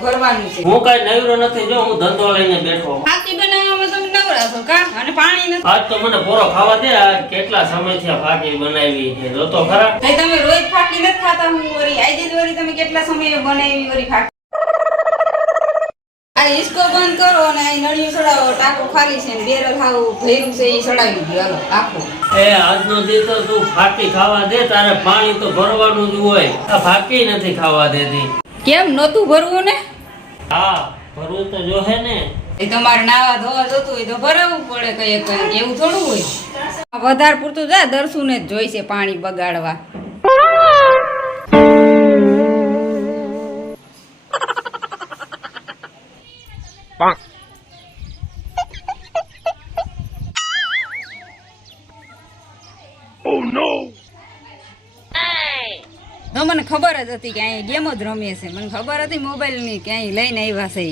ભરવાનું છે. હું કઈ નવરો નથી જો હું ધંધો લઈને બેઠો ફાકી બનાવવામાં તમે નવરા છો કા? અને પાણી નથી. આજ તો મને પોરો ખાવા દે આ કેટલા સમયથી આ ફાકી બનાવી છે. જો તો ખરા તમે રોજ ફાકી નથી ખાતા હું વળી આજે તમે કેટલા સમયે બનાવી ફાકી આ હિસકો બંધ કરો અને આ નળિયું સડાવો ટાકો ખાલી છે ને બેરલ હાવ ભર્યું છે એ સડાવી દો હાલો આખો. એ આજનો દી તો તું ફાકી ખાવા દે તારે પાણી તો ભરવાનું જ હોય. આ ફાકી નથી ખાવા દેતી. કેમ નહોતું ભરવું ને? હા ભરવું તો જોહે ને. એ તમારે નાવા ધોવા જોતું હોય તો ભરાવવું પડે કઈ કઈ એવું થોડું હોય. વધારે પૂરતું જા દરસુને જ જોઈશે પાણી બગાડવા. તો મને ખબર જ હતી કે અહીં ગેમ જ રમીએ છે મને ખબર હતી મોબાઈલની કે અહીં લઈને આવ્યા છે.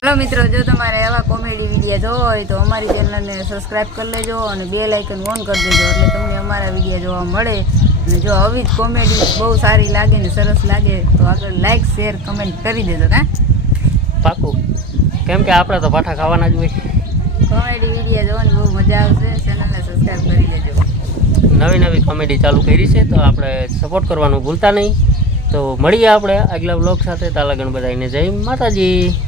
હેલો મિત્રો જો તમારે એવા કોમેડી વીડિયો જોવો હોય તો અમારી ચેનલને સબસ્ક્રાઇબ કરી લેજો અને બે લાઇકન ઓન કરી દેજો. એટલે તમને અમારા વીડિયો જોવા મળે. અને જો આવી જ કોમેડી બહુ સારી લાગે ને સરસ લાગે તો આગળ લાઇક શેર કમેન્ટ કરી દેજો હા? પાકું. કેમ કે આપણે તો પાઠા ખાવાના જ હોય. કોમેડી વીડિયો જોવાની બહુ મજા આવશે. ચેનલને સબસ્ક્રાઇબ કરી દેજો. નવી નવી કોમેડી ચાલુ કરી છે તો આપણે સપોર્ટ કરવાનું ભૂલતા નહીં. તો મળીએ આપણે આગલા બ્લોગ સાથે. તાલાગણ બધાને જય માતાજી.